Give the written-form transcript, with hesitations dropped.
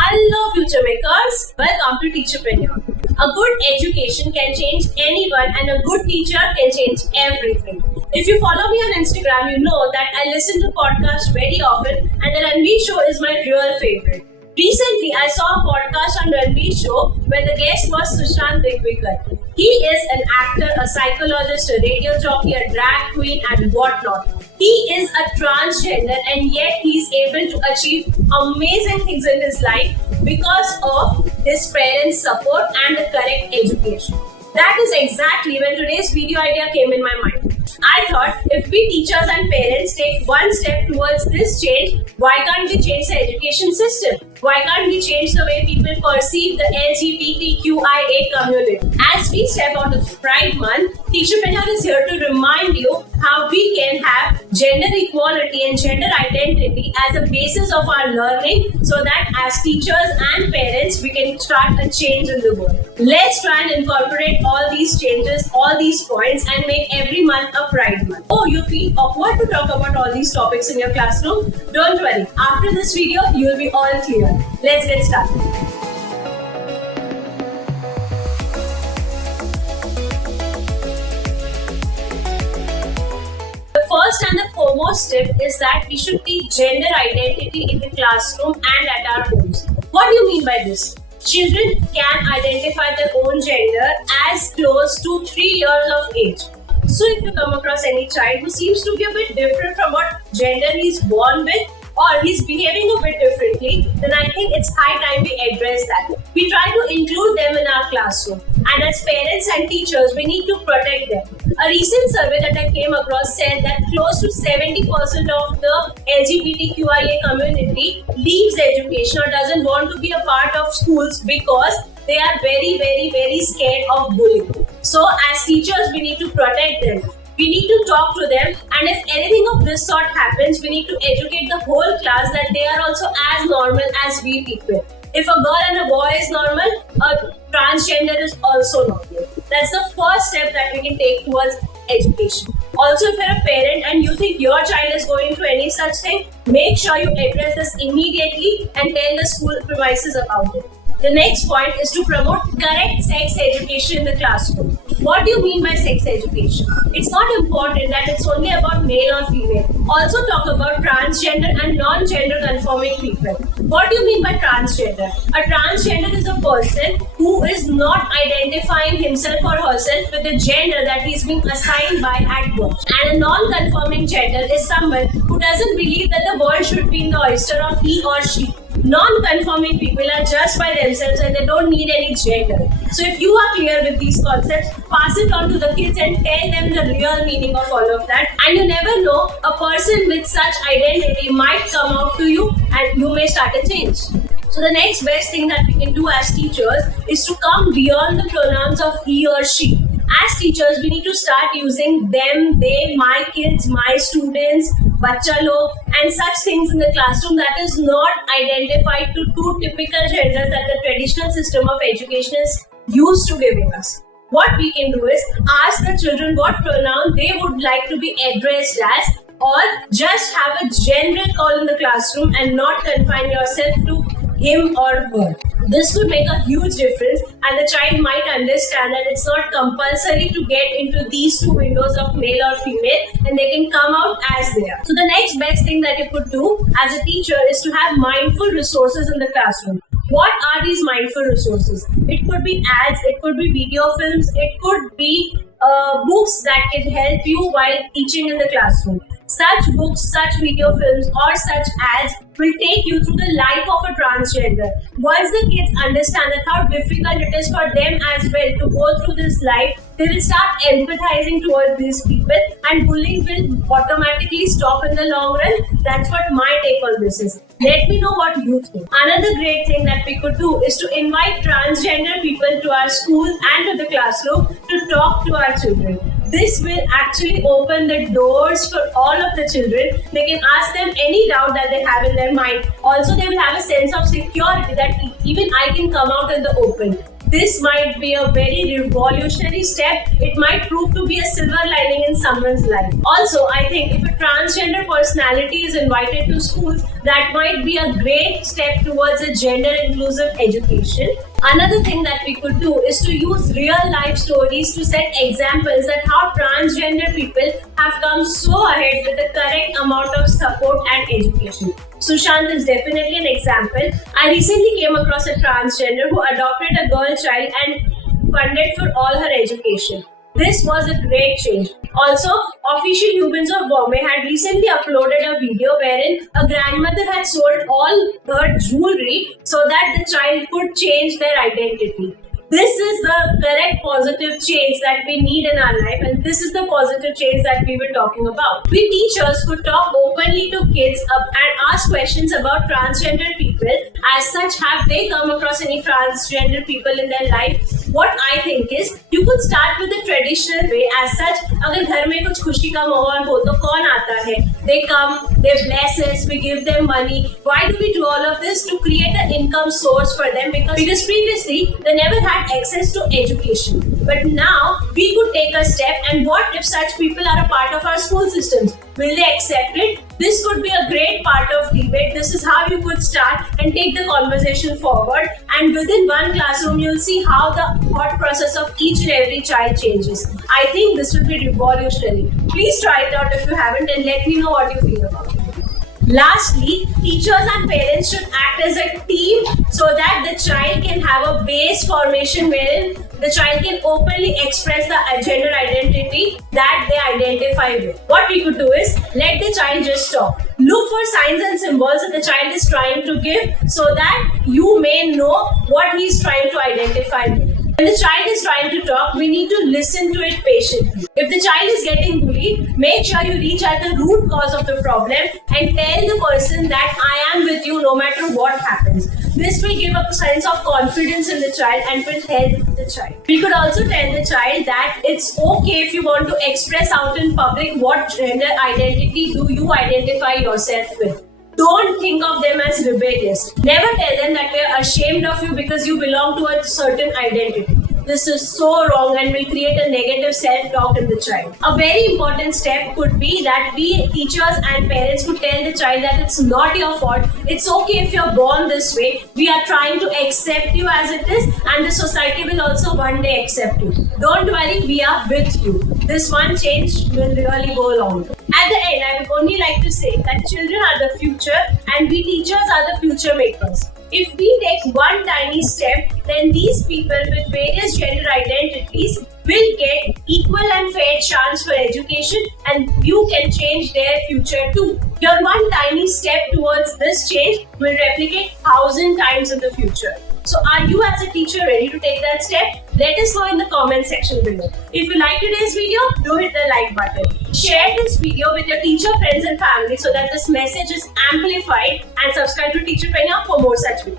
Hello future makers, welcome to TeacherPreneur. A good education can change anyone and a good teacher can change everything. If you follow me on Instagram, you know that I listen to podcasts very often and the Ranveer show is my real favorite. Recently, I saw a podcast on Ranveer's show where the guest was Sushant Digvikar. He is an actor, a psychologist, a radio jockey, a drag queen and whatnot. He is a transgender and yet he is able to achieve amazing things in his life because of his parents' support and the correct education. That is exactly when today's video idea came in my mind. I thought if we teachers and parents take one step towards this change, why can't we change the education system? Why can't we change the way people perceive the LGBTQIA community? As we step out of Pride Month, TeacherPreneur is here to remind you how we can have gender equality and gender identity as a basis of our learning so that as teachers and parents, we can start a change in the world. Let's try and incorporate all these changes, all these points and make every month a Pride Month. Oh, you feel awkward to talk about all these topics in your classroom? Don't worry. After this video, you will be all clear. Let's get started. The first and the foremost tip is that we should teach gender identity in the classroom and at our homes. What do you mean by this? Children can identify their own gender as close to 3 years of age. So if you come across any child who seems to be a bit different from what gender he's born with, or he's behaving a bit differently, then I think it's high time we address that. We try to include them in our classroom. And as parents and teachers, we need to protect them. A recent survey that I came across said that close to 70% of the LGBTQIA community leaves education or doesn't want to be a part of schools because they are very scared of bullying. So as teachers, we need to protect them. We need to talk to them, and if anything of this sort happens, we need to educate the whole class that they are also as normal as we people. If a girl and a boy is normal, a transgender is also normal. That's the first step that we can take towards education. Also, if you're a parent and you think your child is going through any such thing, make sure you address this immediately and tell the school premises about it. The next point is to promote correct sex education in the classroom. What do you mean by sex education? It's not important that it's only about male or female. Also talk about transgender and non-gender conforming people. What do you mean by transgender? A transgender is a person who is not identifying himself or herself with the gender that he's been assigned by at birth. And a non-conforming gender is someone who doesn't believe that the world should be in the oyster of he or she. Non-conforming people are just by themselves and they don't need any gender. So if you are clear with these concepts, pass it on to the kids and tell them the real meaning of all of that. And you never know, a person with such identity might come out to you and you may start a change. So the next best thing that we can do as teachers is to come beyond the pronouns of he or she. As teachers, we need to start using them, they, my kids, my students, bacha log, and such things in the classroom that is not identified to two typical genders that the traditional system of education is used to giving us. What we can do is ask the children what pronoun they would like to be addressed as, or just have a general call in the classroom and not confine yourself to him or her. This could make a huge difference and the child might understand that it's not compulsory to get into these two windows of male or female and they can come out as they are. So the next best thing that you could do as a teacher is to have mindful resources in the classroom. What are these mindful resources? It could be ads, it could be video films, it could be books that can help you while teaching in the classroom. Such books, such video films or such ads will take you through the life of a transgender. Once the kids understand that how difficult it is for them as well to go through this life, they will start empathizing towards these people and bullying will automatically stop in the long run. That's what my take on this is. Let me know what you think. Another great thing that we could do is to invite transgender people to our schools and to the classroom to talk to our children. This will actually open the doors for all of the children. They can ask them any doubt that they have in their mind. Also, they will have a sense of security that even I can come out in the open. this might be a very revolutionary step. It might prove to be a silver lining in someone's life. Also, I think if a transgender personality is invited to schools, that might be a great step towards a gender inclusive education. Another thing that we could do is to use real life stories to set examples that how transgender people have come so ahead with the correct amount of support and education. Sushant is definitely an example. I recently came across a transgender who adopted a girl child and funded for all her education. This was a great change. Also, Official Humans of Bombay had recently uploaded a video wherein a grandmother had sold all her jewelry so that the child could change their identity. This is the correct positive change that we need in our life, and this is the positive change that we were talking about. We teachers could talk openly to kids and ask questions about transgender people. As such, have they come across any transgender people in their life? What I think is, you could start with the traditional way. As such, अगर घर में कुछ खुशी का माहौल हो तो कौन आता है? They come, they bless us, we give them money. Why do we do all of this? To create an income source for them, because previously they never had access to education. But now we could take a step, and what if such people are a part of our school systems? Will they accept it? This could be a great part of debate. This is how you could start and take the conversation forward. And within one classroom, you'll see how the thought process of each and every child changes. I think this will be revolutionary. Please try it out if you haven't, and let me know what you feel about it. Lastly, teachers and parents should act as a team so that the child can have a base formation wherein the child can openly express the gender identity that they identify with. What we could do is let the child just talk. Look for signs and symbols that the child is trying to give so that you may know what he is trying to identify with. When the child is trying to talk, we need to listen to it patiently. If the child is getting bullied, make sure you reach at the root cause of the problem and tell the person that I am with you no matter what happens. This will give a sense of confidence in the child and will help the child. We could also tell the child that it's okay if you want to express out in public what gender identity do you identify yourself with. Don't think of them as rebellious. Never tell them that we are ashamed of you because you belong to a certain identity. This is so wrong and will create a negative self-talk in the child. A very important step could be that we teachers and parents could tell the child that it's not your fault. It's okay if you're born this way. We are trying to accept you as it is, and the society will also one day accept you. Don't worry, we are with you. This one change will really go long. At the end, I would only like to say that children are the future and we teachers are the future makers. If we take one tiny step, then these people with various gender identities will get equal and fair chance for education, and you can change their future too. Your one tiny step towards this change will replicate 1,000 times in the future. So are you as a teacher ready to take that step? Let us know in the comment section below. If you like today's video, do hit the like button. Share this video with your teacher, friends and family so that this message is amplified, and subscribe to TeacherPreneur for more such videos.